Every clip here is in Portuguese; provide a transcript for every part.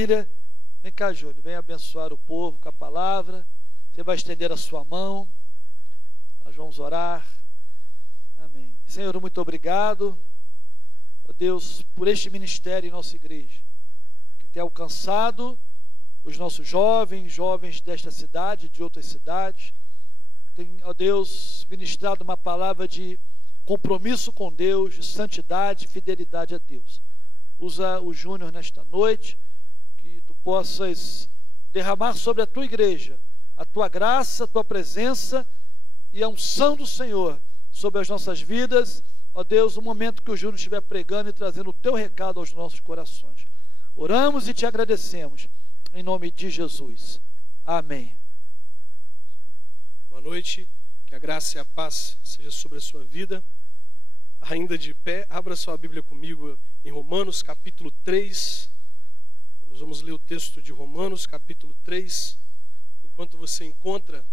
Vem cá, Júnior, vem abençoar o povo com a palavra. Você vai estender a sua mão. Nós vamos orar. Amém. Senhor, muito obrigado, ó Deus, por este ministério em nossa igreja, que tem alcançado os nossos jovens desta cidade, de outras cidades. Tem, ó Deus, ministrado uma palavra de compromisso com Deus, de santidade, fidelidade a Deus. Usa o Júnior nesta noite, que tu possas derramar sobre a tua igreja a tua graça, a tua presença e a unção do Senhor sobre as nossas vidas. Ó Deus, no momento que o Júnior estiver pregando e trazendo o teu recado aos nossos corações. Oramos e te agradecemos, em nome de Jesus. Amém. Boa noite, que a graça e a paz seja sobre a sua vida. Ainda de pé, abra sua Bíblia comigo em Romanos capítulo 3. Nós vamos ler o texto de Romanos capítulo 3. Enquanto você encontra,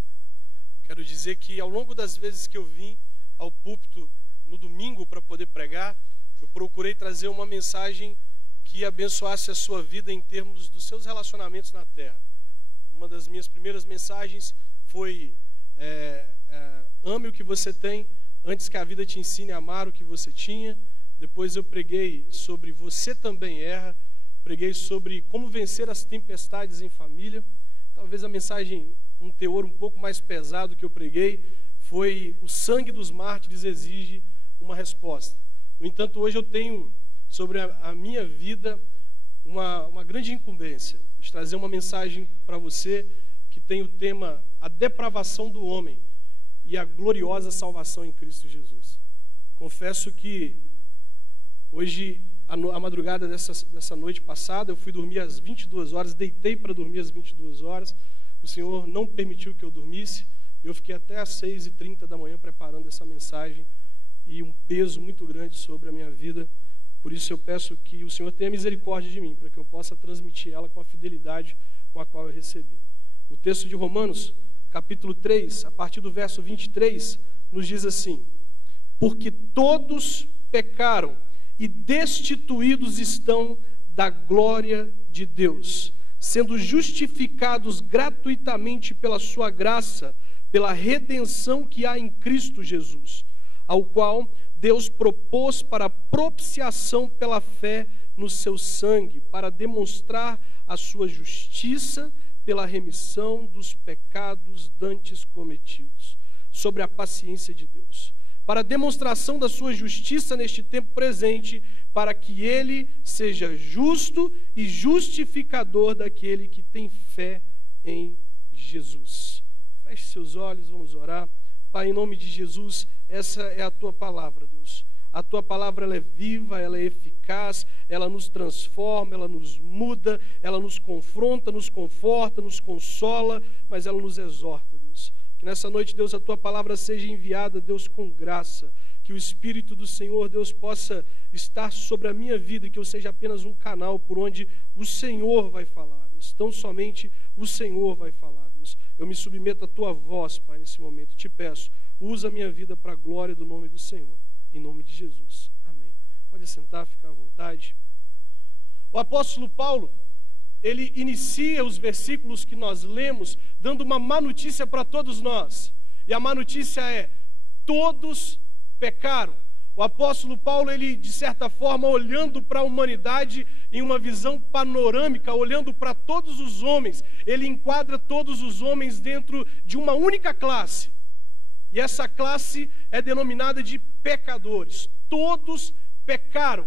quero dizer que ao longo das vezes que eu vim ao púlpito no domingo para poder pregar, eu procurei trazer uma mensagem que abençoasse a sua vida em termos dos seus relacionamentos na terra. Uma das minhas primeiras mensagens foi ame o que você tem antes que a vida te ensine a amar o que você tinha. Depois eu preguei sobre você também erra. Preguei sobre como vencer as tempestades em família. Talvez a mensagem, um teor um pouco mais pesado que eu preguei, foi o sangue dos mártires exige uma resposta. No entanto, hoje eu tenho sobre a minha vida uma grande incumbência de trazer uma mensagem para você que tem o tema a depravação do homem e a gloriosa salvação em Cristo Jesus. Confesso que hoje, a madrugada dessa noite passada, eu fui dormir às 22 horas, deitei para dormir às 22 horas, o Senhor não permitiu que eu dormisse, eu fiquei até às 6h30 da manhã preparando essa mensagem e um peso muito grande sobre a minha vida. Por isso eu peço que o Senhor tenha misericórdia de mim, para que eu possa transmitir ela com a fidelidade com a qual eu recebi. O texto de Romanos, capítulo 3, a partir do verso 23, nos diz assim: porque todos pecaram e destituídos estão da glória de Deus, sendo justificados gratuitamente pela sua graça, pela redenção que há em Cristo Jesus, ao qual Deus propôs para propiciação pela fé no seu sangue, para demonstrar a sua justiça pela remissão dos pecados dantes cometidos, sobre a paciência de Deus, para a demonstração da sua justiça neste tempo presente, para que ele seja justo e justificador daquele que tem fé em Jesus. Feche seus olhos, vamos orar. Pai, em nome de Jesus, essa é a tua palavra, Deus. A tua palavra ela é viva, ela é eficaz, ela nos transforma, ela nos muda, ela nos confronta, nos conforta, nos consola, mas ela nos exorta, Deus. Que nessa noite, Deus, a tua palavra seja enviada, Deus, com graça. Que o Espírito do Senhor, Deus, possa estar sobre a minha vida e que eu seja apenas um canal por onde o Senhor vai falar, Deus. Tão somente o Senhor vai falar, Deus. Eu me submeto à tua voz, Pai, nesse momento. Te peço, usa a minha vida para a glória do nome do Senhor. Em nome de Jesus. Amém. Pode sentar, ficar à vontade. O apóstolo Paulo, ele inicia os versículos que nós lemos dando uma má notícia para todos nós. E a má notícia é: todos pecaram. O apóstolo Paulo, ele de certa forma, olhando para a humanidade em uma visão panorâmica, olhando para todos os homens, ele enquadra todos os homens dentro de uma única classe. E essa classe é denominada de pecadores. Todos pecaram.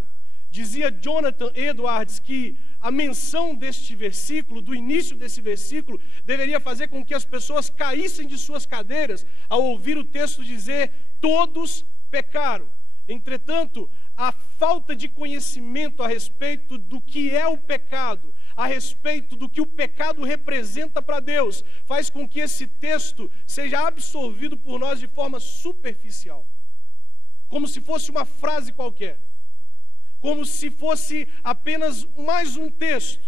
Dizia Jonathan Edwards que a menção deste versículo, do início desse versículo, deveria fazer com que as pessoas caíssem de suas cadeiras ao ouvir o texto dizer: todos pecaram. Entretanto, a falta de conhecimento a respeito do que é o pecado, a respeito do que o pecado representa para Deus, faz com que esse texto seja absorvido por nós de forma superficial, como se fosse uma frase qualquer, como se fosse apenas mais um texto.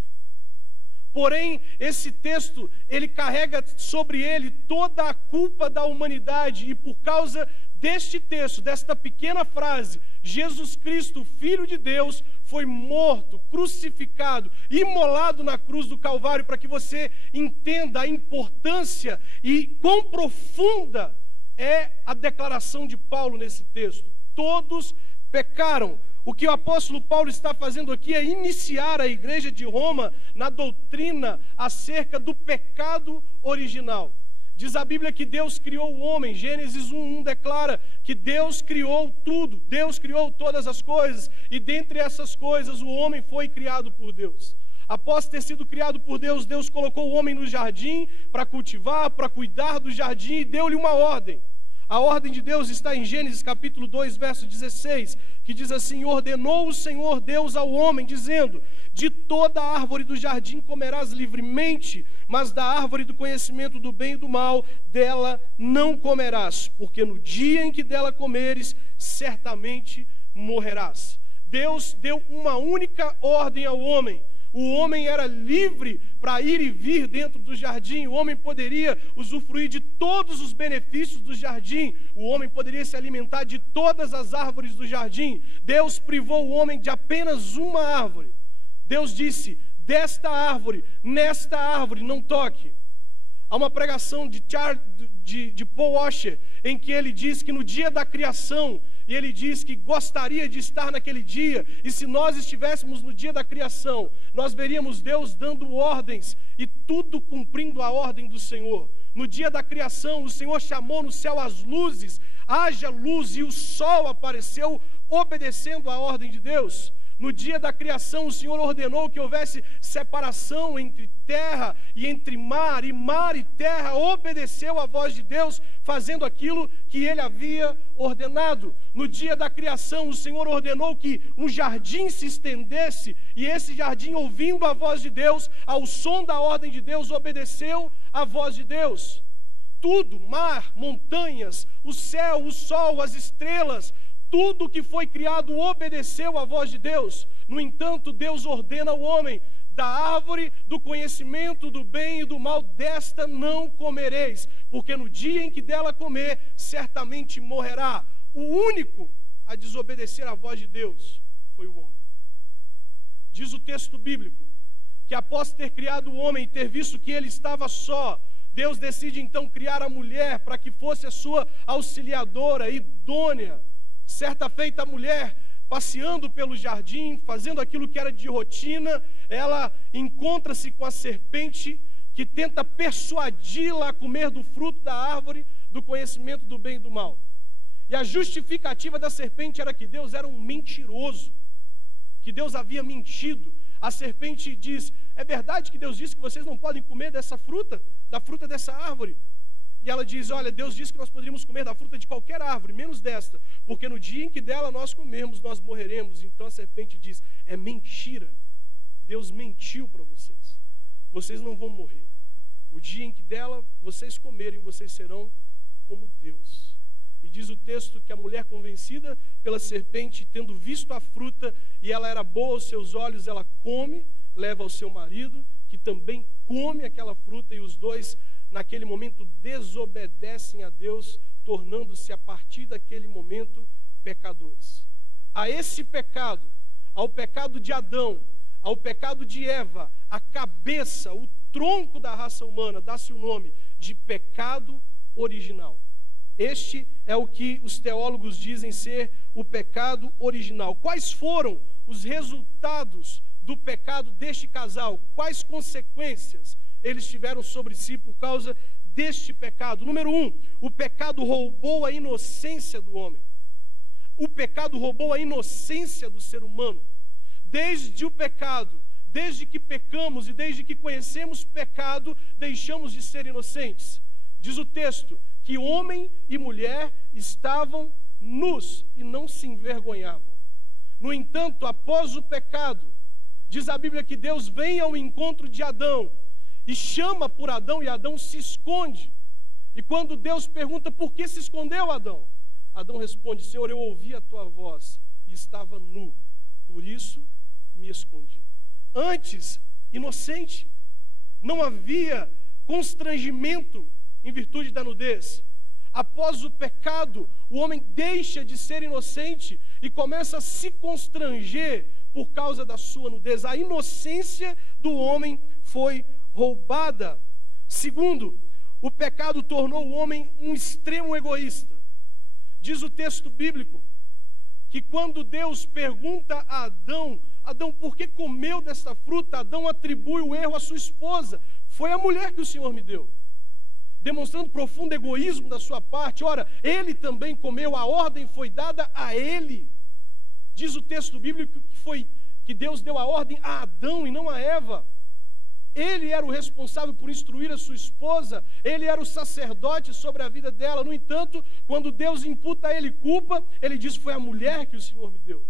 Porém, esse texto, ele carrega sobre ele toda a culpa da humanidade, e por causa deste texto, desta pequena frase, Jesus Cristo, Filho de Deus, foi morto, crucificado, imolado na cruz do Calvário, para que você entenda a importância e quão profunda é a declaração de Paulo nesse texto. Todos pecaram. O que o apóstolo Paulo está fazendo aqui é iniciar a igreja de Roma na doutrina acerca do pecado original. Diz a Bíblia que Deus criou o homem. Gênesis 1:1 declara que Deus criou tudo, Deus criou todas as coisas, e dentre essas coisas o homem foi criado por Deus. Após ter sido criado por Deus, Deus colocou o homem no jardim para cultivar, para cuidar do jardim, e deu-lhe uma ordem. A ordem de Deus está em Gênesis capítulo 2, verso 16, que diz assim: ordenou o Senhor Deus ao homem, dizendo: de toda a árvore do jardim comerás livremente, mas da árvore do conhecimento do bem e do mal, dela não comerás, porque no dia em que dela comeres, certamente morrerás. Deus deu uma única ordem ao homem. O homem era livre para ir e vir dentro do jardim. O homem poderia usufruir de todos os benefícios do jardim. O homem poderia se alimentar de todas as árvores do jardim. Deus privou o homem de apenas uma árvore. Deus disse: desta árvore, nesta árvore, não toque. Há uma pregação de Paul Washer, em que ele diz que no dia da criação, e ele diz que gostaria de estar naquele dia, e se nós estivéssemos no dia da criação, nós veríamos Deus dando ordens, e tudo cumprindo a ordem do Senhor. No dia da criação, o Senhor chamou no céu as luzes, haja luz, e o sol apareceu obedecendo a ordem de Deus. No dia da criação, o Senhor ordenou que houvesse separação entre terra e entre mar, e mar e terra obedeceu à voz de Deus, fazendo aquilo que Ele havia ordenado. No dia da criação, o Senhor ordenou que um jardim se estendesse, e esse jardim, ouvindo a voz de Deus, ao som da ordem de Deus, obedeceu à voz de Deus. Tudo, mar, montanhas, o céu, o sol, as estrelas, tudo que foi criado obedeceu à voz de Deus. No entanto, Deus ordena ao homem: da árvore do conhecimento do bem e do mal, desta não comereis, porque no dia em que dela comer, certamente morrerá. O único a desobedecer à voz de Deus foi o homem. Diz o texto bíblico que após ter criado o homem e ter visto que ele estava só, Deus decide então criar a mulher para que fosse a sua auxiliadora, idônea. Certa feita, a mulher, passeando pelo jardim, fazendo aquilo que era de rotina, ela encontra-se com a serpente, que tenta persuadi-la a comer do fruto da árvore do conhecimento do bem e do mal. E a justificativa da serpente era que Deus era um mentiroso, que Deus havia mentido. A serpente diz: é verdade que Deus disse que vocês não podem comer dessa fruta, da fruta dessa árvore? E ela diz: olha, Deus disse que nós poderíamos comer da fruta de qualquer árvore, menos desta, porque no dia em que dela nós comermos, nós morreremos. Então a serpente diz: é mentira, Deus mentiu para vocês, vocês não vão morrer. O dia em que dela vocês comerem, vocês serão como Deus. E diz o texto que a mulher, convencida pela serpente, tendo visto a fruta, e ela era boa aos seus olhos, ela come, leva ao seu marido, que também come aquela fruta, e os dois naquele momento desobedecem a Deus, tornando-se a partir daquele momento pecadores. A esse pecado, ao pecado de Adão, ao pecado de Eva, a cabeça, o tronco da raça humana, dá-se o nome de pecado original. Este é o que os teólogos dizem ser o pecado original. Quais foram os resultados do pecado deste casal? Quais consequências eles tiveram sobre si por causa deste pecado? Número 1, o pecado roubou a inocência do homem. O pecado roubou a inocência do ser humano. Desde o pecado, desde que pecamos e desde que conhecemos pecado, deixamos de ser inocentes. Diz o texto que homem e mulher estavam nus e não se envergonhavam. No entanto, após o pecado, diz a Bíblia que Deus vem ao encontro de Adão e chama por Adão, e Adão se esconde. E quando Deus pergunta: por que se escondeu, Adão? Adão responde: Senhor, eu ouvi a tua voz e estava nu, por isso me escondi. Antes, inocente, não havia constrangimento em virtude da nudez. Após o pecado, o homem deixa de ser inocente e começa a se constranger Por causa da sua nudez. A inocência do homem foi roubada. Segundo, o pecado tornou o homem um extremo egoísta. Diz o texto bíblico que quando Deus pergunta a Adão, Adão, por que comeu desta fruta? Adão atribui o erro à sua esposa. Foi a mulher que o Senhor me deu. Demonstrando profundo egoísmo da sua parte. Ora, ele também comeu, a ordem foi dada a ele. Diz o texto bíblico que Deus deu a ordem a Adão e não a Eva. Ele era o responsável por instruir a sua esposa, ele era o sacerdote sobre a vida dela. No entanto, quando Deus imputa a ele culpa, ele diz: foi a mulher que o Senhor me deu.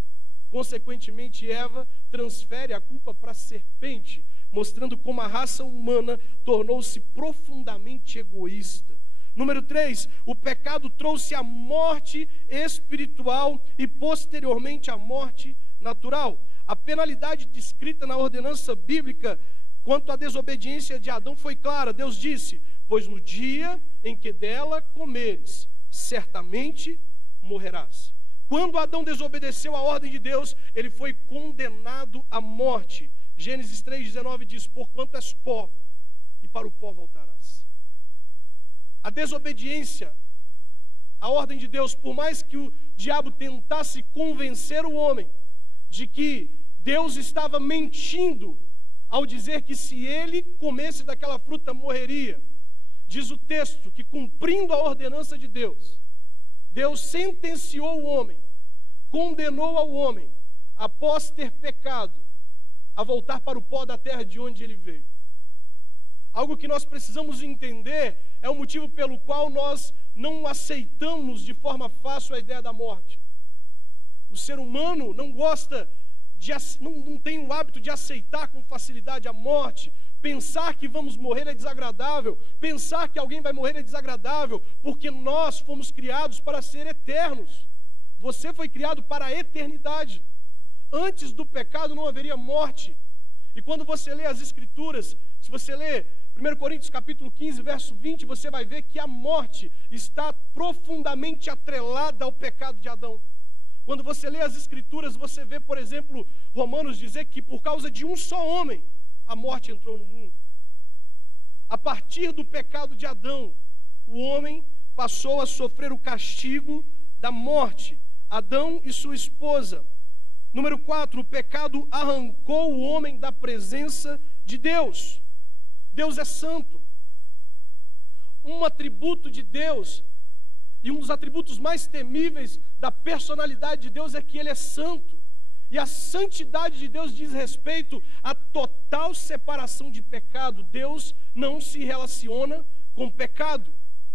Consequentemente, Eva transfere a culpa para a serpente, mostrando como a raça humana tornou-se profundamente egoísta. Número 3, o pecado trouxe a morte espiritual e posteriormente a morte natural. A penalidade descrita na ordenança bíblica quanto à desobediência de Adão foi clara. Deus disse: pois no dia em que dela comeres, certamente morrerás. Quando Adão desobedeceu a ordem de Deus, ele foi condenado à morte. Gênesis 3,19 diz: porquanto és pó, e para o pó voltarás. A desobediência à ordem de Deus, por mais que o diabo tentasse convencer o homem de que Deus estava mentindo ao dizer que se ele comesse daquela fruta morreria, diz o texto que, cumprindo a ordenança de Deus, Deus sentenciou o homem, condenou ao homem, após ter pecado, a voltar para o pó da terra de onde ele veio. Algo que nós precisamos entender é o motivo pelo qual nós não aceitamos de forma fácil a ideia da morte. O ser humano não gosta não tem o hábito de aceitar com facilidade a morte. Pensar que vamos morrer é desagradável. Pensar que alguém vai morrer é desagradável, porque nós fomos criados para ser eternos. Você foi criado para a eternidade. Antes do pecado não haveria morte. E quando você lê as Escrituras, se você lê 1 Coríntios capítulo 15, verso 20, você vai ver que a morte está profundamente atrelada ao pecado de Adão. Quando você lê as Escrituras, você vê, por exemplo, Romanos dizer que por causa de um só homem, a morte entrou no mundo. A partir do pecado de Adão, o homem passou a sofrer o castigo da morte. Adão e sua esposa. Número 4, o pecado arrancou o homem da presença de Deus. Deus é santo. Um atributo de Deus, e um dos atributos mais temíveis da personalidade de Deus é que Ele é santo. E a santidade de Deus diz respeito à total separação de pecado. Deus não se relaciona com pecado.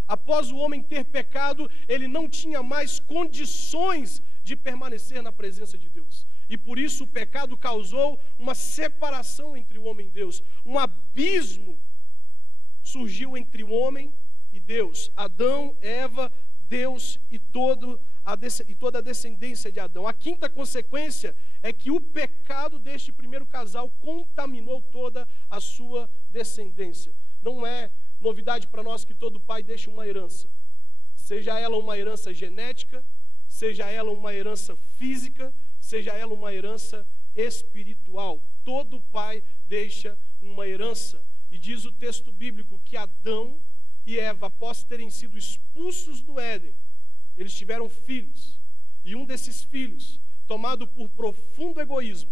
Após o homem ter pecado, ele não tinha mais condições de permanecer na presença de Deus. E por isso o pecado causou uma separação entre o homem e Deus. Um abismo surgiu entre o homem e Deus. Adão, Eva, Deus e toda a descendência de Adão. A quinta consequência é que o pecado deste primeiro casal contaminou toda a sua descendência. Não é novidade para nós que todo pai deixa uma herança. Seja ela uma herança genética, seja ela uma herança física, seja ela uma herança espiritual. Todo pai deixa uma herança. E diz o texto bíblico que Adão e Eva, após terem sido expulsos do Éden, eles tiveram filhos. E um desses filhos, tomado por profundo egoísmo,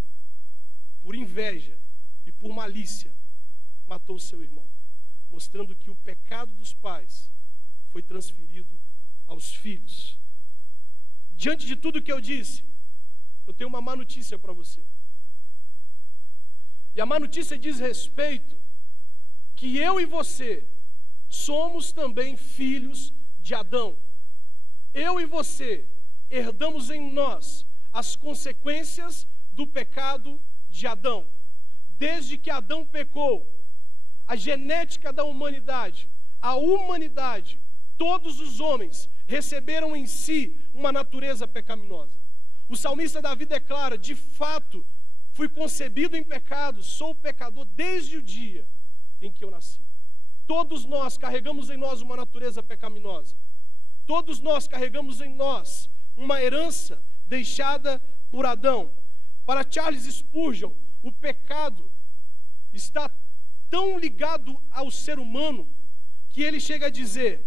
por inveja e por malícia, matou seu irmão, mostrando que o pecado dos pais foi transferido aos filhos. Diante de tudo que eu disse, eu tenho uma má notícia para você. E a má notícia diz respeito que eu e você somos também filhos de Adão. Eu e você herdamos em nós as consequências do pecado de Adão. Desde que Adão pecou, a genética da humanidade, a humanidade, todos os homens receberam em si uma natureza pecaminosa. O salmista Davi declara: de fato, fui concebido em pecado, sou pecador desde o dia em que eu nasci. Todos nós carregamos em nós uma natureza pecaminosa. Todos nós carregamos em nós uma herança deixada por Adão. Para Charles Spurgeon, o pecado está tão ligado ao ser humano que ele chega a dizer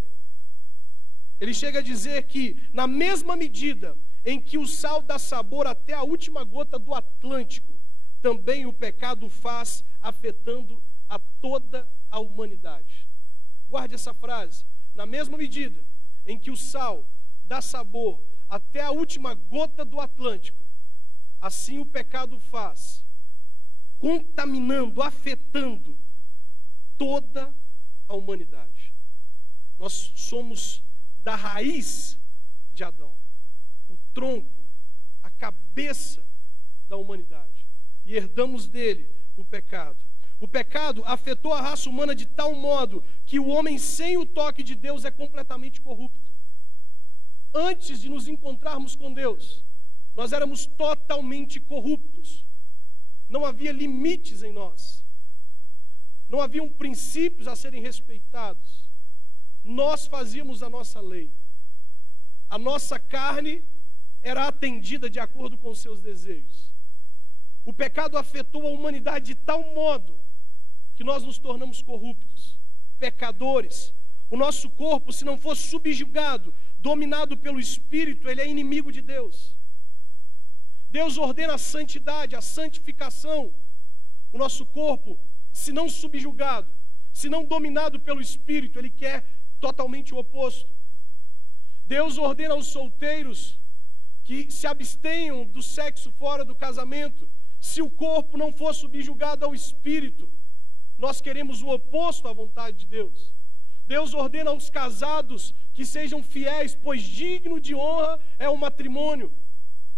que na mesma medida em que o sal dá sabor até a última gota do Atlântico, também o pecado faz, afetando a toda a humanidade. Guarde essa frase. Na mesma medida em que o sal dá sabor até a última gota do Atlântico, assim o pecado faz, contaminando, afetando toda a humanidade. Nós somos da raiz de Adão, o tronco, a cabeça da humanidade, e herdamos dele o pecado. O pecado afetou a raça humana de tal modo que o homem sem o toque de Deus é completamente corrupto. Antes de nos encontrarmos com Deus, nós éramos totalmente corruptos. Não havia limites em nós. Não haviam princípios a serem respeitados. Nós fazíamos a nossa lei. A nossa carne era atendida de acordo com os seus desejos. O pecado afetou a humanidade de tal modo que nós nos tornamos corruptos, pecadores. O nosso corpo, se não for subjugado, dominado pelo Espírito, ele é inimigo de Deus. Deus ordena a santidade, a santificação. O nosso corpo, se não subjugado, se não dominado pelo Espírito, ele quer totalmente o oposto. Deus ordena aos solteiros que se abstenham do sexo fora do casamento, se o corpo não for subjugado ao Espírito. Nós queremos o oposto à vontade de Deus. Deus ordena aos casados que sejam fiéis, pois digno de honra é o matrimônio.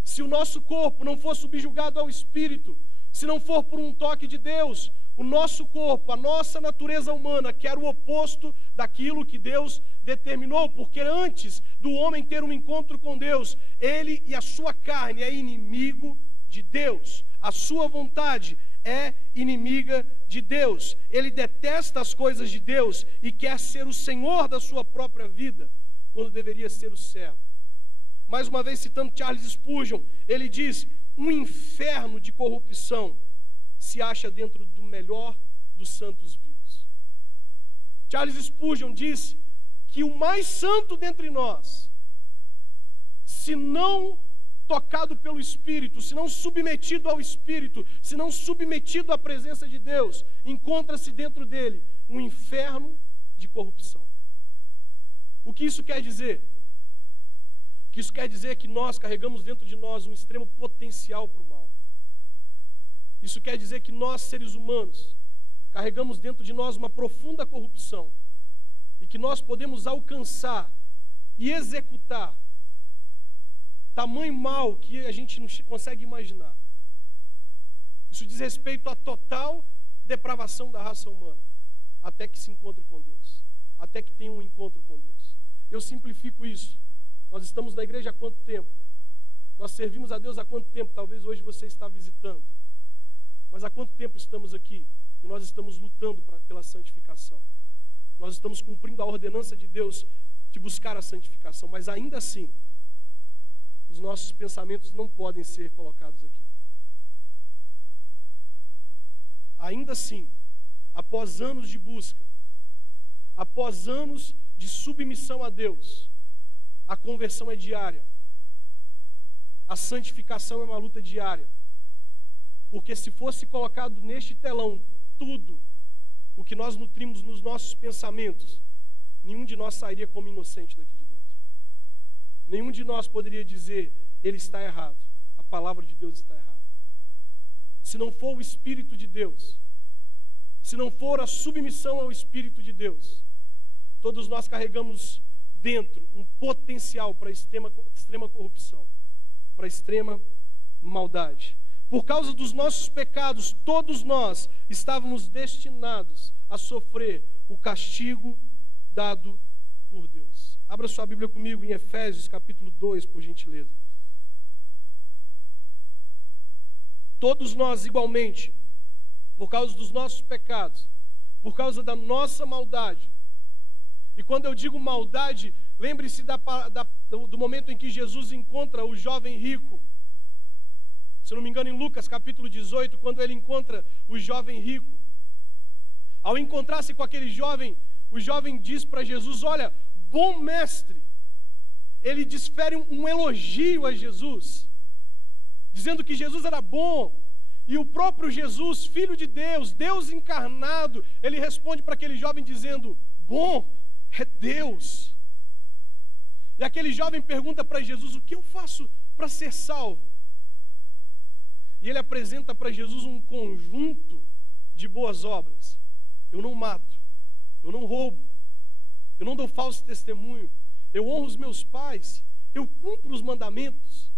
Se o nosso corpo não for subjugado ao Espírito, se não for por um toque de Deus, o nosso corpo, a nossa natureza humana, quer o oposto daquilo que Deus determinou, porque antes do homem ter um encontro com Deus, ele e a sua carne é inimigo de Deus. A sua vontade é inimiga de Deus. Ele detesta as coisas de Deus e quer ser o Senhor da sua própria vida, quando deveria ser o servo. Mais uma vez, citando Charles Spurgeon, ele diz: um inferno de corrupção se acha dentro do melhor dos santos vivos. Charles Spurgeon diz que o mais santo dentre nós, se não tocado pelo Espírito, se não submetido ao Espírito, se não submetido à presença de Deus, encontra-se dentro dele um inferno de corrupção. O que isso quer dizer? O que isso quer dizer é que nós carregamos dentro de nós um extremo potencial para o mal. Isso quer dizer que nós, seres humanos, carregamos dentro de nós uma profunda corrupção e que nós podemos alcançar e executar tamanho mal que a gente não consegue imaginar. Isso diz respeito à total depravação da raça humana, até que se encontre com Deus, até que tenha um encontro com Deus. Eu simplifico isso. Nós estamos na igreja há quanto tempo? Nós servimos a Deus há quanto tempo? Talvez hoje você está visitando. Mas há quanto tempo estamos aqui? E nós estamos lutando pela santificação. Nós estamos cumprindo a ordenança de Deus de buscar a santificação, mas ainda assim, os nossos pensamentos não podem ser colocados aqui. Ainda assim, após anos de busca, após anos de submissão a Deus, a conversão é diária. A santificação é uma luta diária. Porque se fosse colocado neste telão tudo o que nós nutrimos nos nossos pensamentos, nenhum de nós sairia como inocente daqui de dentro. Nenhum de nós poderia dizer: ele está errado, a palavra de Deus está errada. Se não for o Espírito de Deus, se não for a submissão ao Espírito de Deus, todos nós carregamos dentro um potencial para extrema corrupção, para extrema maldade. Por causa dos nossos pecados, todos nós estávamos destinados a sofrer o castigo dado por Deus. Abra sua Bíblia comigo em Efésios capítulo 2, por gentileza. Todos nós igualmente, por causa dos nossos pecados, por causa da nossa maldade. E quando eu digo maldade, lembre-se do momento em que Jesus encontra o jovem rico, Se não me engano, em Lucas capítulo 18, quando ele encontra o jovem rico. Ao encontrar-se com aquele jovem, o jovem diz para Jesus: olha, bom mestre. Ele desfere um elogio a Jesus, dizendo que Jesus era bom. E o próprio Jesus, Filho de Deus, Deus encarnado, ele responde para aquele jovem dizendo: bom é Deus. E aquele jovem pergunta para Jesus: o que eu faço para ser salvo? E ele apresenta para Jesus um conjunto de boas obras. Eu não mato, eu não roubo, eu não dou falso testemunho, eu honro os meus pais, eu cumpro os mandamentos.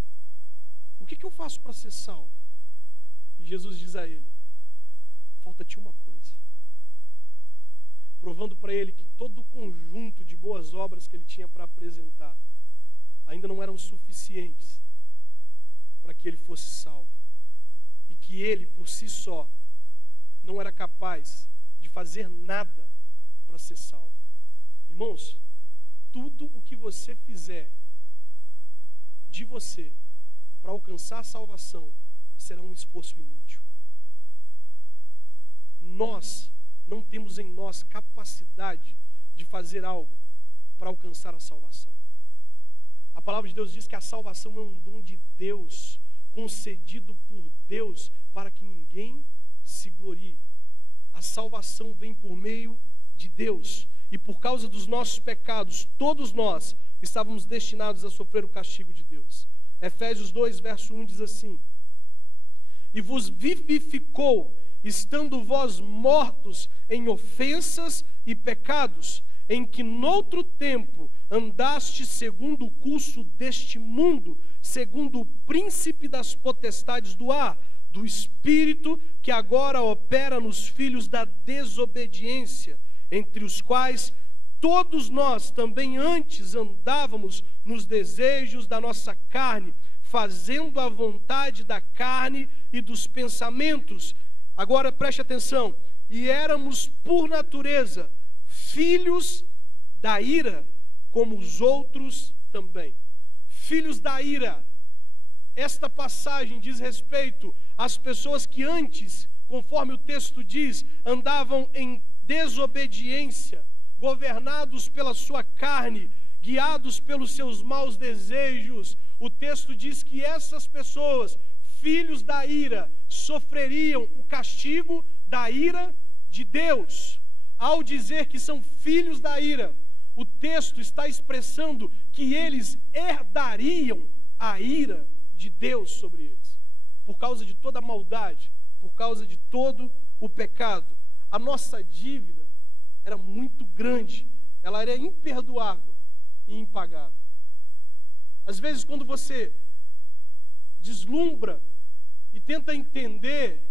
O que eu faço para ser salvo? E Jesus diz a ele: falta-te uma coisa. Provando para ele que todo o conjunto de boas obras que ele tinha para apresentar ainda não eram suficientes para que ele fosse salvo. E que ele, por si só, não era capaz de fazer nada para ser salvo. Irmãos, tudo o que você fizer de você para alcançar a salvação será um esforço inútil. Nós não temos em nós capacidade de fazer algo para alcançar a salvação. A palavra de Deus diz que a salvação é um dom de Deus, concedido por Deus para que ninguém se glorie. A salvação vem por meio de Deus, e por causa dos nossos pecados, todos nós estávamos destinados a sofrer o castigo de Deus. Efésios 2, verso 1 diz assim: e vos vivificou, estando vós mortos em ofensas e pecados, em que noutro tempo andaste segundo o curso deste mundo, segundo o príncipe das potestades do ar, do espírito que agora opera nos filhos da desobediência, entre os quais todos nós também antes andávamos nos desejos da nossa carne, fazendo a vontade da carne e dos pensamentos. Agora preste atenção: e éramos por natureza filhos da ira, como os outros também. Filhos da ira. Esta passagem diz respeito às pessoas que antes, conforme o texto diz, andavam em desobediência, governados pela sua carne, guiados pelos seus maus desejos. O texto diz que essas pessoas, filhos da ira, sofreriam o castigo da ira de Deus. Ao dizer que são filhos da ira, o texto está expressando que eles herdariam a ira de Deus sobre eles, por causa de toda a maldade, por causa de todo o pecado. A nossa dívida era muito grande, ela era imperdoável e impagável. Às vezes, quando você deslumbra e tenta entender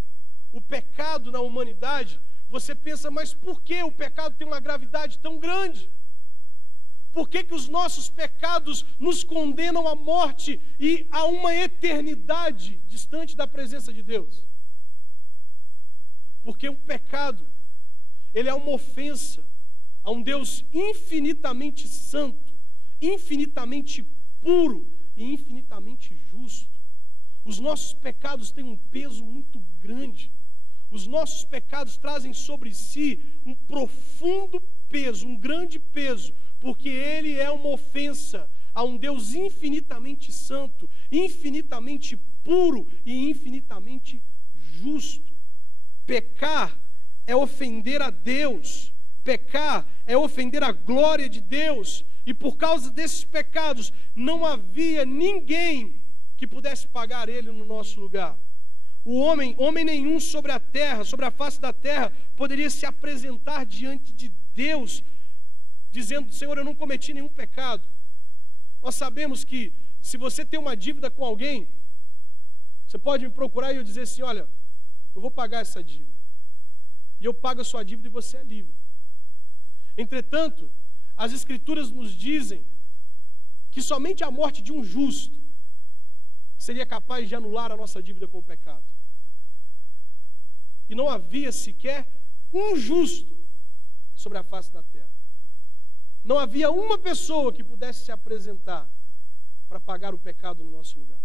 o pecado na humanidade, você pensa: mas por que o pecado tem uma gravidade tão grande? Por que os nossos pecados nos condenam à morte e a uma eternidade distante da presença de Deus? Porque o pecado, ele é uma ofensa a um Deus infinitamente santo, infinitamente puro e infinitamente justo. Os nossos pecados têm um peso muito grande. Os nossos pecados trazem sobre si um profundo peso, um grande peso, porque ele é uma ofensa a um Deus infinitamente santo, infinitamente puro e infinitamente justo. Pecar é ofender a Deus, pecar é ofender a glória de Deus, e por causa desses pecados não havia ninguém que pudesse pagar ele no nosso lugar. O homem nenhum sobre a terra, sobre a face da terra, poderia se apresentar diante de Deus dizendo: Senhor, eu não cometi nenhum pecado. Nós sabemos que se você tem uma dívida com alguém, você pode me procurar e eu dizer assim: olha, eu vou pagar essa dívida, e eu pago a sua dívida e você é livre. Entretanto, as Escrituras nos dizem que somente a morte de um justo seria capaz de anular a nossa dívida com o pecado. E não havia sequer um justo sobre a face da terra. Não havia uma pessoa que pudesse se apresentar para pagar o pecado no nosso lugar.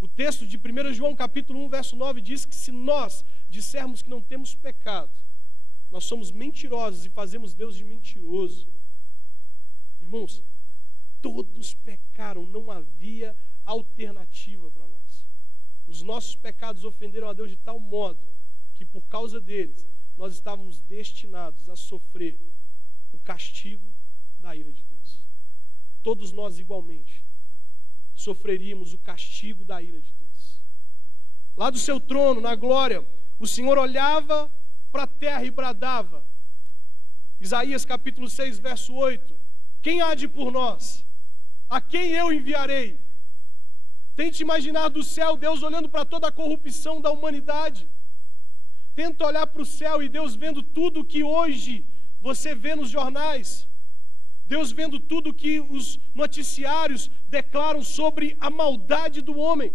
O texto de 1 João capítulo 1, verso 9 diz que se nós dissermos que não temos pecado, nós somos mentirosos e fazemos Deus de mentiroso. Irmãos, todos pecaram, não havia alternativa para nós. Os nossos pecados ofenderam a Deus de tal modo que por causa deles nós estávamos destinados a sofrer o castigo da ira de Deus. Todos nós igualmente sofreríamos o castigo da ira de Deus. Lá do seu trono, na glória, o Senhor olhava para a terra e bradava. Isaías capítulo 6, verso 8. Quem há de por nós? A quem eu enviarei? Tente imaginar do céu Deus olhando para toda a corrupção da humanidade. Tenta olhar para o céu e Deus vendo tudo que hoje você vê nos jornais. Deus vendo tudo que os noticiários declaram sobre a maldade do homem.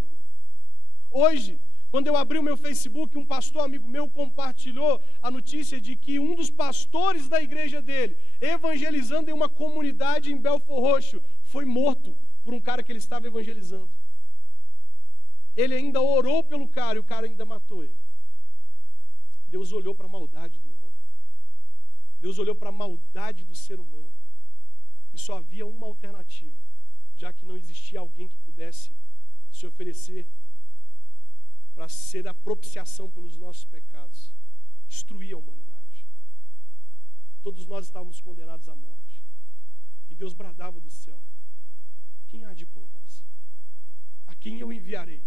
Hoje, quando eu abri o meu Facebook, um pastor amigo meu compartilhou a notícia de que um dos pastores da igreja dele, evangelizando em uma comunidade em Belford Roxo, foi morto por um cara que ele estava evangelizando. Ele ainda orou pelo cara e o cara ainda matou ele. Deus olhou para a maldade do homem. Deus olhou para a maldade do ser humano. E só havia uma alternativa, já que não existia alguém que pudesse se oferecer para ser a propiciação pelos nossos pecados, destruir a humanidade. Todos nós estávamos condenados à morte. E Deus bradava do céu: quem há de por nós? A quem eu enviarei?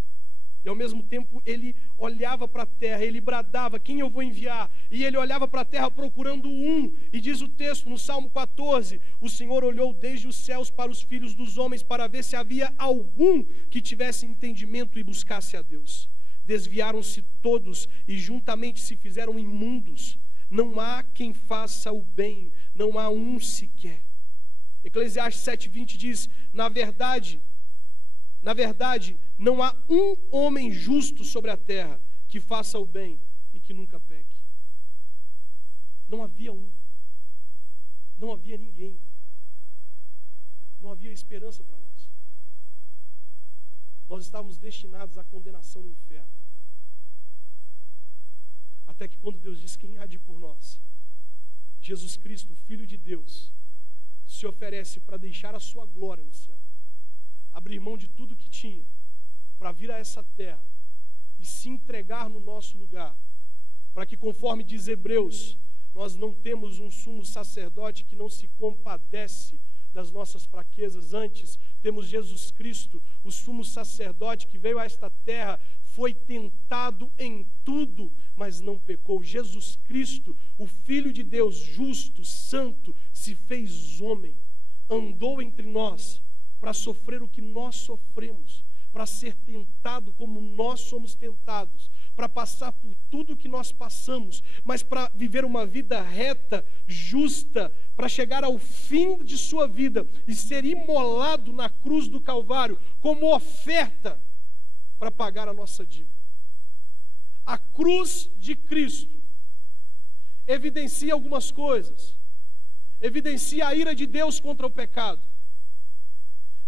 E ao mesmo tempo ele olhava para a terra, ele bradava: quem eu vou enviar? E ele olhava para a terra procurando um. E diz o texto no Salmo 14: o Senhor olhou desde os céus para os filhos dos homens para ver se havia algum que tivesse entendimento e buscasse a Deus. Desviaram-se todos e juntamente se fizeram imundos. Não há quem faça o bem, não há um sequer. Eclesiastes 7:20 diz: na verdade, não há um homem justo sobre a terra que faça o bem e que nunca peque. Não havia um. Não havia ninguém. Não havia esperança para nós. Nós estávamos destinados à condenação no inferno. Até que quando Deus diz: quem há de por nós? Jesus Cristo, o Filho de Deus, se oferece para deixar a sua glória no céu, abrir mão de tudo que tinha, para vir a essa terra e se entregar no nosso lugar, para que, conforme diz Hebreus, nós não temos um sumo sacerdote que não se compadece das nossas fraquezas. Antes, temos Jesus Cristo, o sumo sacerdote que veio a esta terra, foi tentado em tudo, mas não pecou. Jesus Cristo, o Filho de Deus, justo, santo, se fez homem, andou entre nós para sofrer o que nós sofremos, para ser tentado como nós somos tentados, para passar por tudo que nós passamos, mas para viver uma vida reta, justa, para chegar ao fim de sua vida e ser imolado na cruz do Calvário como oferta para pagar a nossa dívida. A cruz de Cristo evidencia algumas coisas. Evidencia a ira de Deus contra o pecado.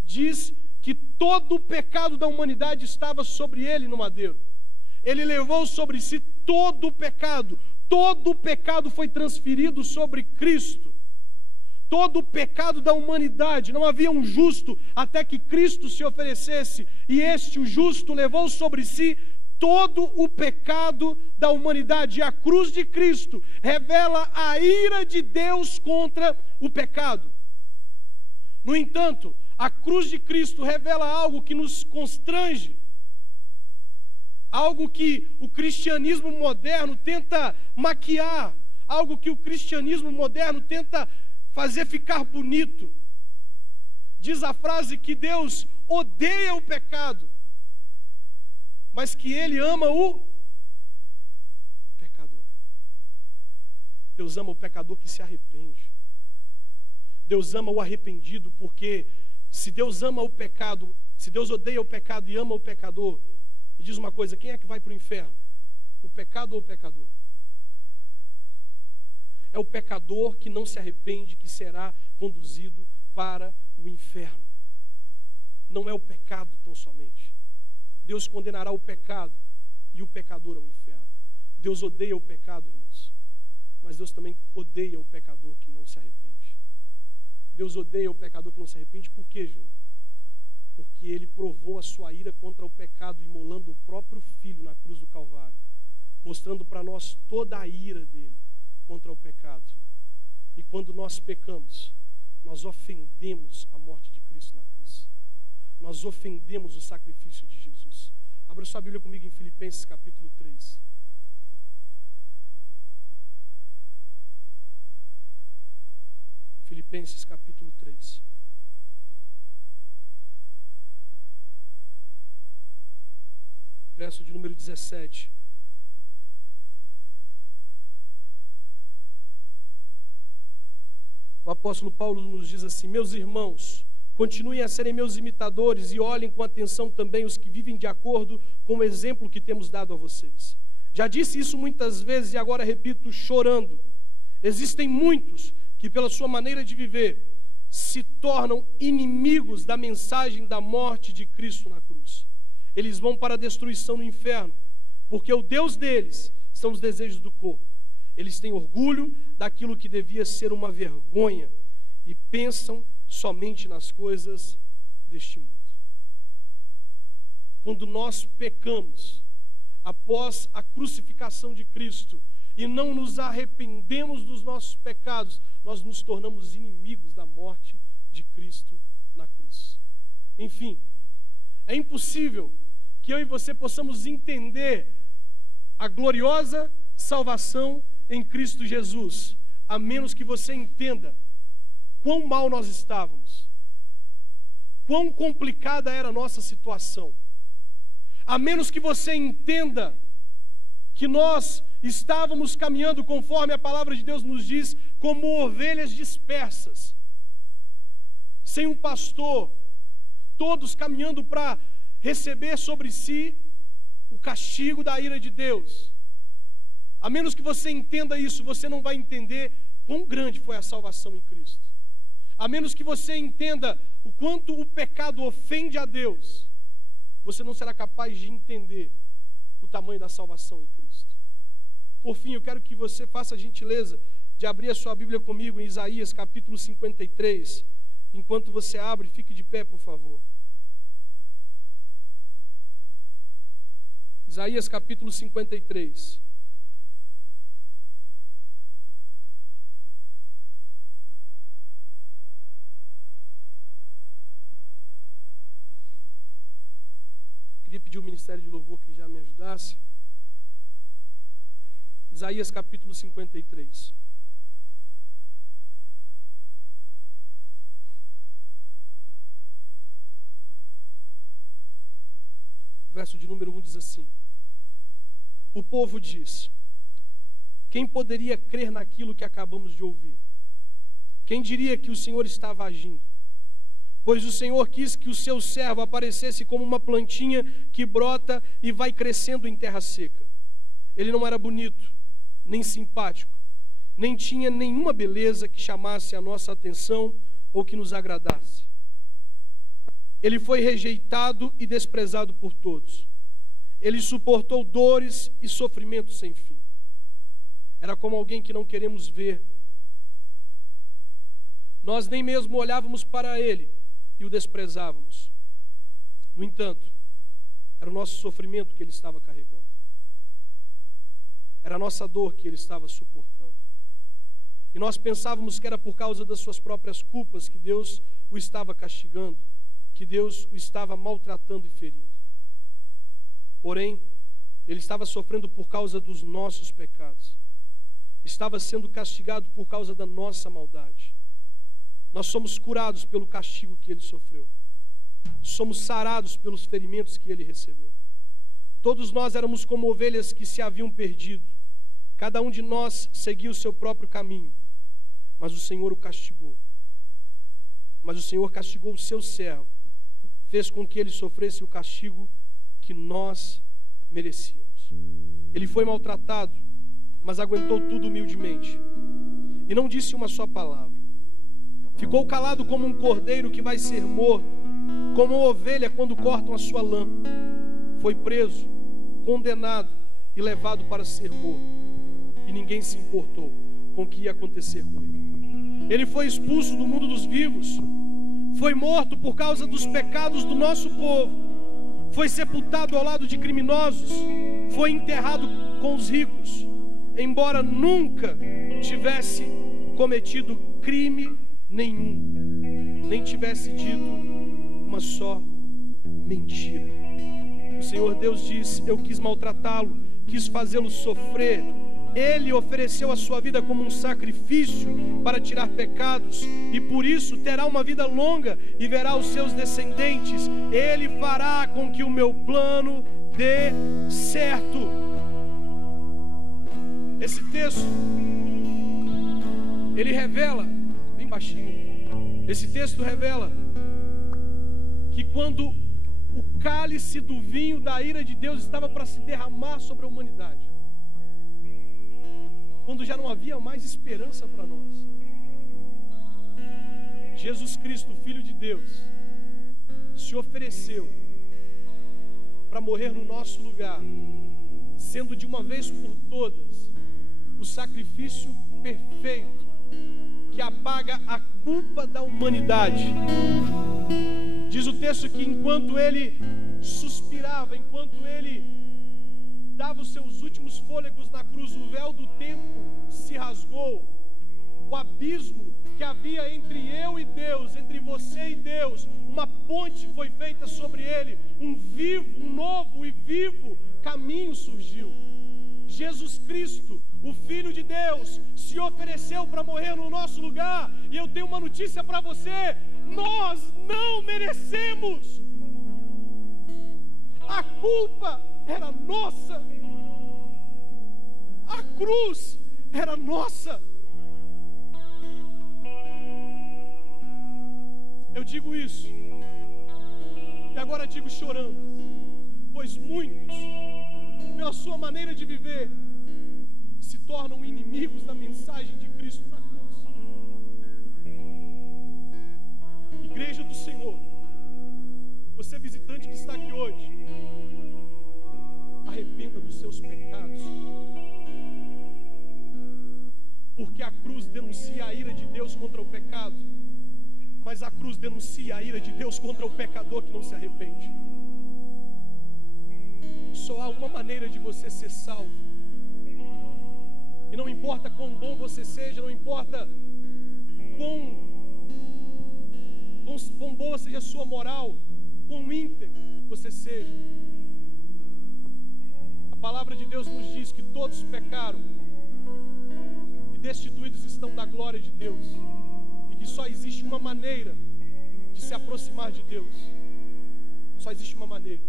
Diz que todo o pecado da humanidade estava sobre ele no madeiro. Ele levou sobre si todo o pecado. Todo o pecado foi transferido sobre Cristo. Todo o pecado da humanidade. Não havia um justo até que Cristo se oferecesse. E este, o justo, levou sobre si todo o pecado da humanidade. E a cruz de Cristo revela a ira de Deus contra o pecado. No entanto, a cruz de Cristo revela algo que nos constrange. Algo que o cristianismo moderno tenta maquiar. Algo que o cristianismo moderno tenta fazer ficar bonito. Diz a frase que Deus odeia o pecado, mas que Ele ama o pecador. Deus ama o pecador que se arrepende. Deus ama o arrependido, porque se Deus ama o pecado, se Deus odeia o pecado e ama o pecador, me diz uma coisa: quem é que vai para o inferno? O pecado ou o pecador? É o pecador que não se arrepende que será conduzido para o inferno. Não é o pecado tão somente. Deus condenará o pecado e o pecador ao inferno. Deus odeia o pecado, irmãos, mas Deus também odeia o pecador que não se arrepende. Deus odeia o pecador que não se arrepende, por quê, Júnior? Porque ele provou a sua ira contra o pecado, imolando o próprio Filho na cruz do Calvário, mostrando para nós toda a ira dele contra o pecado. E quando nós pecamos, nós ofendemos a morte de Cristo na cruz. Nós ofendemos o sacrifício de Jesus. Abra sua Bíblia comigo em Filipenses capítulo 3. Filipenses capítulo 3. Verso de número 17. O apóstolo Paulo nos diz assim: meus irmãos, continuem a serem meus imitadores e olhem com atenção também os que vivem de acordo com o exemplo que temos dado a vocês. Já disse isso muitas vezes e agora repito chorando. Existem muitos que pela sua maneira de viver se tornam inimigos da mensagem da morte de Cristo na cruz. Eles vão para a destruição no inferno, porque o Deus deles são os desejos do corpo. Eles têm orgulho daquilo que devia ser uma vergonha e pensam somente nas coisas deste mundo. Quando nós pecamos após a crucificação de Cristo e não nos arrependemos dos nossos pecados, nós nos tornamos inimigos da morte de Cristo na cruz. Enfim, é impossível que eu e você possamos entender a gloriosa salvação em Cristo Jesus, a menos que você entenda quão mal nós estávamos, quão complicada era a nossa situação, a menos que você entenda que nós estávamos caminhando conforme a palavra de Deus nos diz, como ovelhas dispersas, sem um pastor, todos caminhando para receber sobre si o castigo da ira de Deus. A menos que você entenda isso, você não vai entender quão grande foi a salvação em Cristo. A menos que você entenda o quanto o pecado ofende a Deus, você não será capaz de entender o tamanho da salvação em Cristo. Por fim, eu quero que você faça a gentileza de abrir a sua Bíblia comigo em Isaías capítulo 53. Enquanto você abre, fique de pé, por favor. Isaías capítulo 53. Queria pedir ao Ministério de Louvor que já me ajudasse. Isaías capítulo 53. O verso de número 1 diz assim: o povo diz: quem poderia crer naquilo que acabamos de ouvir? Quem diria que o Senhor estava agindo? Pois o Senhor quis que o seu servo aparecesse como uma plantinha que brota e vai crescendo em terra seca. Ele não era bonito, nem simpático, nem tinha nenhuma beleza que chamasse a nossa atenção ou que nos agradasse. Ele foi rejeitado e desprezado por todos. Ele suportou dores e sofrimentos sem fim. Era como alguém que não queremos ver. Nós nem mesmo olhávamos para ele e o desprezávamos. No entanto, era o nosso sofrimento que ele estava carregando. Era a nossa dor que ele estava suportando. E nós pensávamos que era por causa das suas próprias culpas que Deus o estava castigando, que Deus o estava maltratando e ferindo. Porém, ele estava sofrendo por causa dos nossos pecados. Estava sendo castigado por causa da nossa maldade. Nós somos curados pelo castigo que ele sofreu. Somos sarados pelos ferimentos que ele recebeu. Todos nós éramos como ovelhas que se haviam perdido. Cada um de nós seguia o seu próprio caminho. Mas o Senhor o castigou. Mas o Senhor castigou o seu servo. Fez com que ele sofresse o castigo que nós merecíamos. Ele foi maltratado, mas aguentou tudo humildemente. E não disse uma só palavra. Ficou calado como um cordeiro que vai ser morto, como uma ovelha quando cortam a sua lã. foi preso, condenado e levado para ser morto. E ninguém se importou com o que ia acontecer com ele. Ele foi expulso do mundo dos vivos, foi morto por causa dos pecados do nosso povo, foi sepultado ao lado de criminosos, foi enterrado com os ricos, embora nunca tivesse cometido crime nenhum, nem tivesse dito uma só mentira. O Senhor Deus diz: eu quis maltratá-lo, quis fazê-lo sofrer. Ele ofereceu a sua vida como um sacrifício para tirar pecados, e por isso terá uma vida longa e verá os seus descendentes. Ele fará com que o meu plano dê certo. Esse texto, ele revela, bem baixinho, esse texto revela que quando o cálice do vinho da ira de Deus estava para se derramar sobre a humanidade, quando já não havia mais esperança para nós, Jesus Cristo, Filho de Deus, se ofereceu para morrer no nosso lugar, sendo de uma vez por todas o sacrifício perfeito que apaga a culpa da humanidade. Diz o texto que enquanto ele suspirava, enquanto ele dava os seus últimos fôlegos na cruz, o véu do tempo se rasgou. O abismo que havia entre eu e Deus, entre você e Deus, uma ponte foi feita sobre ele, um novo e vivo caminho surgiu. Jesus Cristo, o Filho de Deus, se ofereceu para morrer no nosso lugar, e eu tenho uma notícia para você: nós não merecemos. A culpa era nossa, a cruz era nossa. Eu digo isso, e agora digo chorando, pois muitos, pela sua maneira de viver, se tornam inimigos da mensagem de Cristo na cruz. Igreja do Senhor, você visitante que está aqui hoje, arrependa dos seus pecados, porque a cruz denuncia a ira de Deus contra o pecado, mas a cruz denuncia a ira de Deus contra o pecador que não se arrepende. Só há uma maneira de você ser salvo, e não importa quão bom você seja, não importa quão boa seja a sua moral, quão íntegro você seja. A palavra de Deus nos diz que todos pecaram e destituídos estão da glória de Deus, e que só existe uma maneira de se aproximar de Deus. Só existe uma maneira: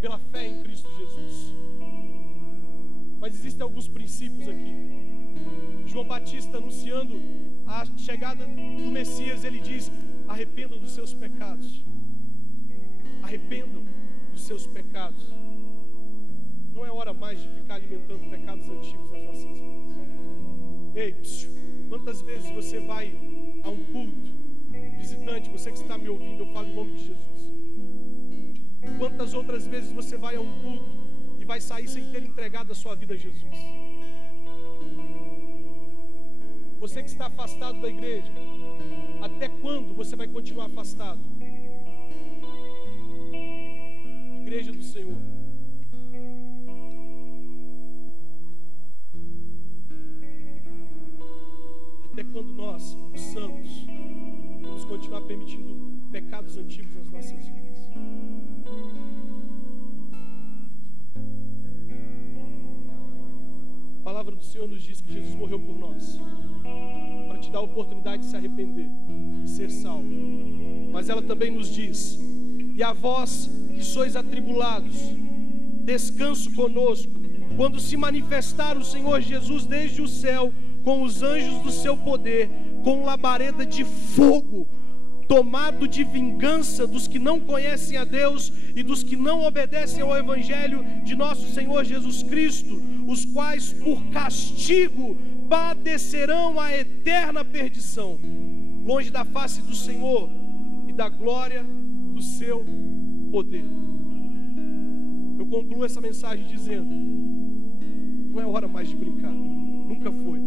pela fé em Cristo Jesus. Mas existem alguns princípios aqui. João Batista, anunciando a chegada do Messias, ele diz: arrependam dos seus pecados. Arrependam dos seus pecados. Não é hora mais de ficar alimentando pecados antigos nas nossas vidas. Ei, quantas vezes você vai a um culto? Visitante, você que está me ouvindo, eu falo em nome de Jesus. Quantas outras vezes você vai a um culto e vai sair sem ter entregado a sua vida a Jesus? Você que está afastado da igreja, até quando você vai continuar afastado? Igreja do Senhor, até quando nós, os santos, vamos continuar permitindo pecados antigos nas nossas vidas? A palavra do Senhor nos diz que Jesus morreu por nós, para te dar a oportunidade de se arrepender e ser salvo. Mas ela também nos diz: e a vós que sois atribulados, descanso conosco, quando se manifestar o Senhor Jesus desde o céu, com os anjos do seu poder, com labareda de fogo, tomado de vingança dos que não conhecem a Deus e dos que não obedecem ao Evangelho de nosso Senhor Jesus Cristo, os quais por castigo padecerão a eterna perdição, longe da face do Senhor e da glória do seu poder. Eu concluo essa mensagem dizendo: não é hora mais de brincar, nunca foi.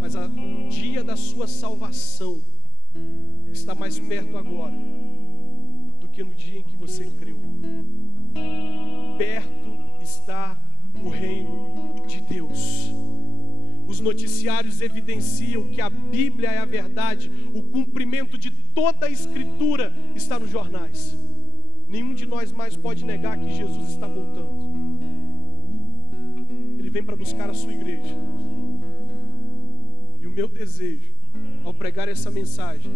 Mas o dia da sua salvação está mais perto agora do que no dia em que você creu. Perto está o reino de Deus. Os noticiários evidenciam que a Bíblia é a verdade. O cumprimento de toda a Escritura está nos jornais. Nenhum de nós mais pode negar que Jesus está voltando. Ele vem para buscar a sua igreja. E o meu desejo, ao pregar essa mensagem,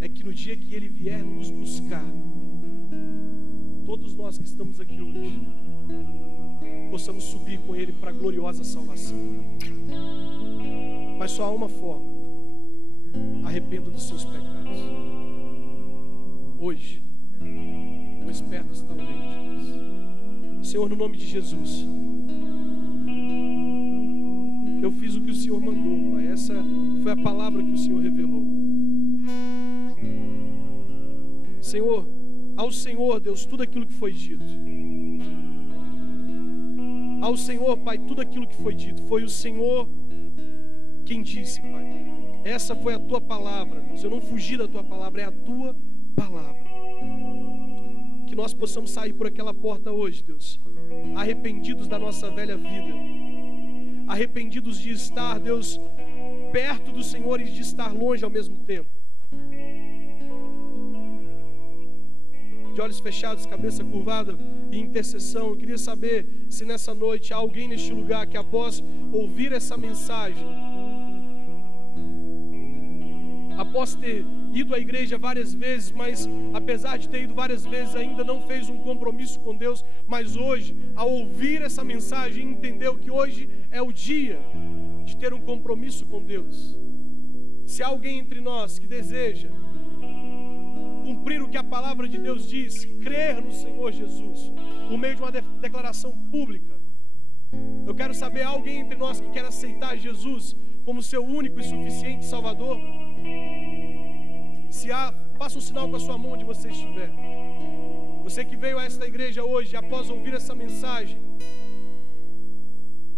é que no dia que Ele vier nos buscar, todos nós que estamos aqui hoje possamos subir com Ele para a gloriosa salvação. Mas só há uma forma: arrependa dos seus pecados hoje, pois perto está o reino de Deus. Senhor, no nome de Jesus, eu fiz o que o Senhor mandou, Pai. Essa foi a palavra que o Senhor revelou. Senhor, ao Senhor, Deus, tudo aquilo que foi dito. Ao Senhor, Pai, tudo aquilo que foi dito. Foi o Senhor quem disse, Pai. Essa foi a Tua palavra, Deus. Eu não fugi da Tua palavra, é a Tua palavra. Que nós possamos sair por aquela porta hoje, Deus, arrependidos da nossa velha vida. Arrependidos de estar, Deus, perto do Senhor e de estar longe ao mesmo tempo. De olhos fechados, cabeça curvada e intercessão, eu queria saber se nessa noite há alguém neste lugar que, após ouvir essa mensagem, após ter ido à igreja várias vezes, mas apesar de ter ido várias vezes, ainda não fez um compromisso com Deus, mas hoje, ao ouvir essa mensagem, entendeu que hoje é o dia de ter um compromisso com Deus. Se há alguém entre nós que deseja cumprir o que a palavra de Deus diz, crer no Senhor Jesus, por meio de uma declaração pública, eu quero saber, há alguém entre nós que quer aceitar Jesus como seu único e suficiente Salvador? Se há, faça um sinal com a sua mão onde você estiver. Você que veio a esta igreja hoje, após ouvir essa mensagem,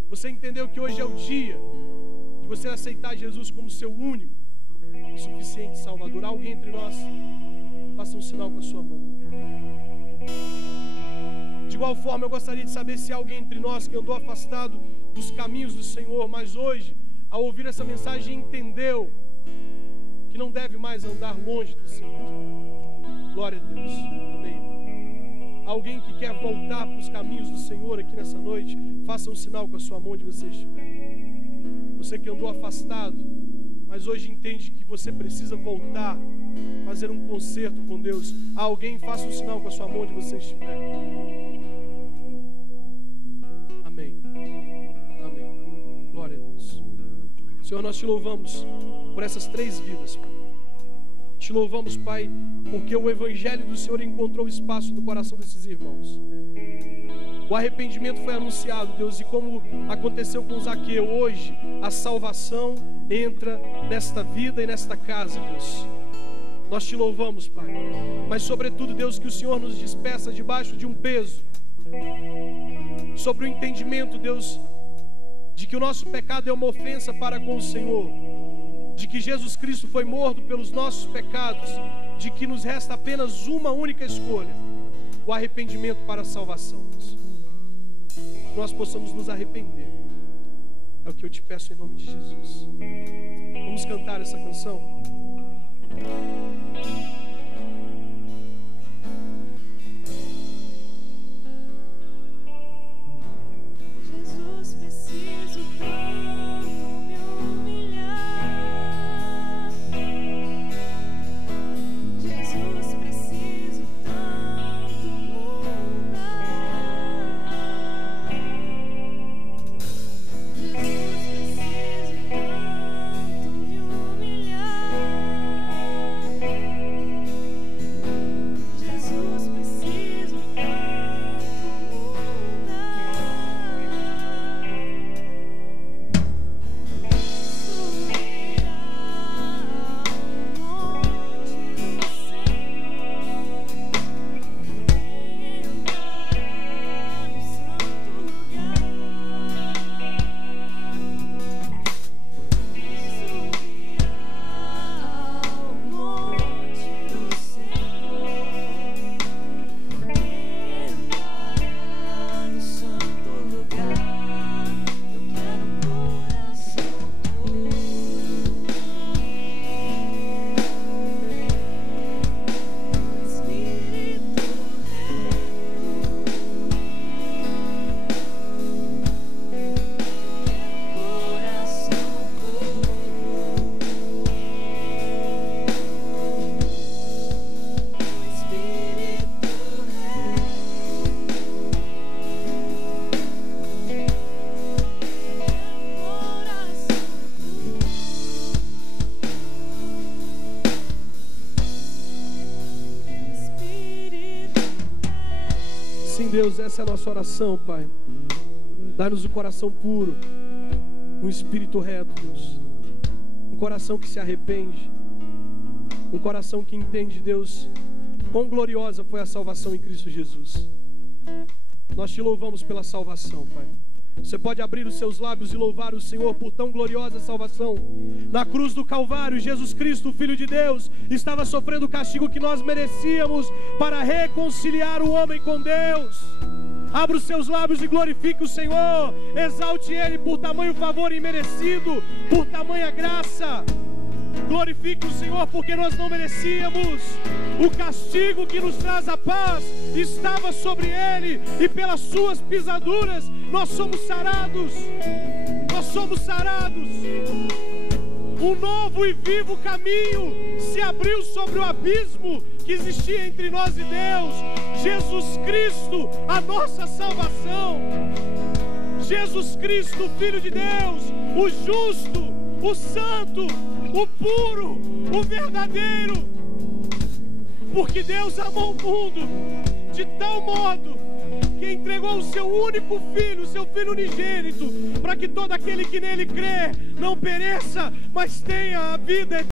você entendeu que hoje é o dia de você aceitar Jesus como seu único e suficiente Salvador. Há alguém entre nós? Faça um sinal com a sua mão. De igual forma, eu gostaria de saber se há alguém entre nós que andou afastado dos caminhos do Senhor, mas hoje, ao ouvir essa mensagem, entendeu que não deve mais andar longe do Senhor. Glória a Deus. Amém. Alguém que quer voltar para os caminhos do Senhor aqui nessa noite, faça um sinal com a sua mão onde você estiver. Você que andou afastado, mas hoje entende que você precisa voltar, fazer um concerto com Deus. Alguém, faça um sinal com a sua mão onde você estiver. Amém. Amém. Glória a Deus. Senhor, nós te louvamos por essas 3 vidas, Pai. Te louvamos, Pai, porque o Evangelho do Senhor encontrou espaço no coração desses irmãos. O arrependimento foi anunciado, Deus, e como aconteceu com Zaqueu, hoje a salvação entra nesta vida e nesta casa, Deus. Nós te louvamos, Pai, mas sobretudo, Deus, que o Senhor nos despeça debaixo de um peso, sobre o entendimento, Deus, de que o nosso pecado é uma ofensa para com o Senhor, de que Jesus Cristo foi morto pelos nossos pecados, de que nos resta apenas uma única escolha: o arrependimento para a salvação, Deus. Que nós possamos nos arrepender, é o que eu te peço em nome de Jesus. Vamos cantar essa canção? Jesus, preciso tanto me humilhar. Jesus, preciso tanto mudar. Jesus, preciso tanto me humilhar. Deus, essa é a nossa oração, Pai. Dá-nos um coração puro, um espírito reto, Deus. Um coração que se arrepende, um coração que entende, Deus, quão gloriosa foi a salvação em Cristo Jesus. Nós te louvamos pela salvação, Pai. Você pode abrir os seus lábios e louvar o Senhor por tão gloriosa salvação. Na cruz do Calvário, Jesus Cristo, o Filho de Deus, estava sofrendo o castigo que nós merecíamos para reconciliar o homem com Deus. Abra os seus lábios e glorifique o Senhor. Exalte Ele por tamanho favor imerecido, por tamanha graça. Glorifique o Senhor porque nós não merecíamos. O castigo que nos traz a paz estava sobre Ele, e pelas suas pisaduras nós somos sarados. Nós somos sarados. Um novo e vivo caminho se abriu sobre o abismo que existia entre nós e Deus. Jesus Cristo, a nossa salvação. Jesus Cristo, Filho de Deus, o justo, o santo, o puro, o verdadeiro. Porque Deus amou o mundo de tal modo que entregou o seu único filho, o seu filho unigênito, para que todo aquele que nele crê não pereça, mas tenha a vida eterna.